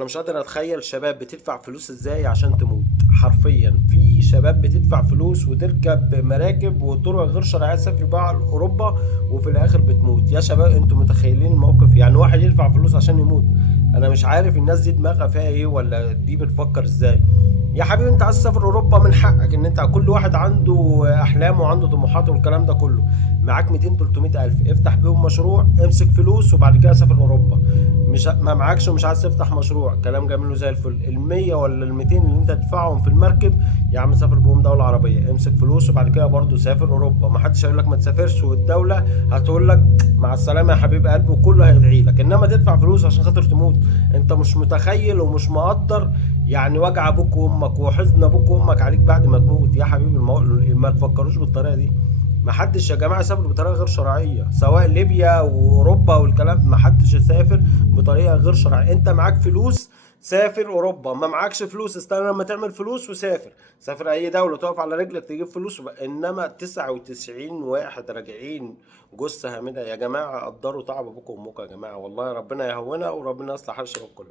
انا مش قادر اتخيل شباب بتدفع فلوس ازاي عشان تموت. حرفيا في شباب بتدفع فلوس وتركب مراكب وطرق غير شرعيه تسافر بيها على اوروبا، وفي الاخر بتموت. يا شباب انتوا متخيلين الموقف؟ يعني واحد يدفع فلوس عشان يموت؟ انا مش عارف الناس دي دماغها فيها ايه، ولا دي بتفكر ازاي. يا حبيبي انت عايز تسافر اوروبا، من حقك. ان انت كل واحد عنده احلام وعنده طموحات والكلام ده كله. معاك 200 300 الف، افتح بيهم مشروع، امسك فلوس وبعد كده سافر اوروبا. مش ما معكش ومش عايز تفتح مشروع، كلام جميل وزي الفل. ال100 ولا ال200 اللي انت تدفعهم في المركب، يا عم سافر بهم دولة عربية، امسك فلوس وبعد كده برضه سافر اوروبا. ما حدش هيقول لك ما تسافرش، والدولة هتقول لك مع السلامة يا حبيب قلبي، وكله هيدعي لك. انما تدفع فلوس عشان خاطر تموت؟ انت مش متخيل ومش مقدر يعني وجع ابوك وامك وحزن ابوك وامك عليك بعد ما تموت. يا حبيبي ما تفكروش بالطريقة دي. ما حدش يا جماعه يسافر بطريقه غير شرعيه، سواء ليبيا واوروبا والكلام. ما حدش يسافر بطريقه غير شرعيه. انت معاك فلوس سافر اوروبا، ما معكش فلوس استنى لما تعمل فلوس وسافر. سافر اي دوله تقف على رجلك تجيب فلوس انما 99 واحد راجعين جثه هامده. يا جماعه قدروا تعب ابوكم وامكم يا جماعه، والله ربنا يهونها وربنا يصلح حال الشباب كلها.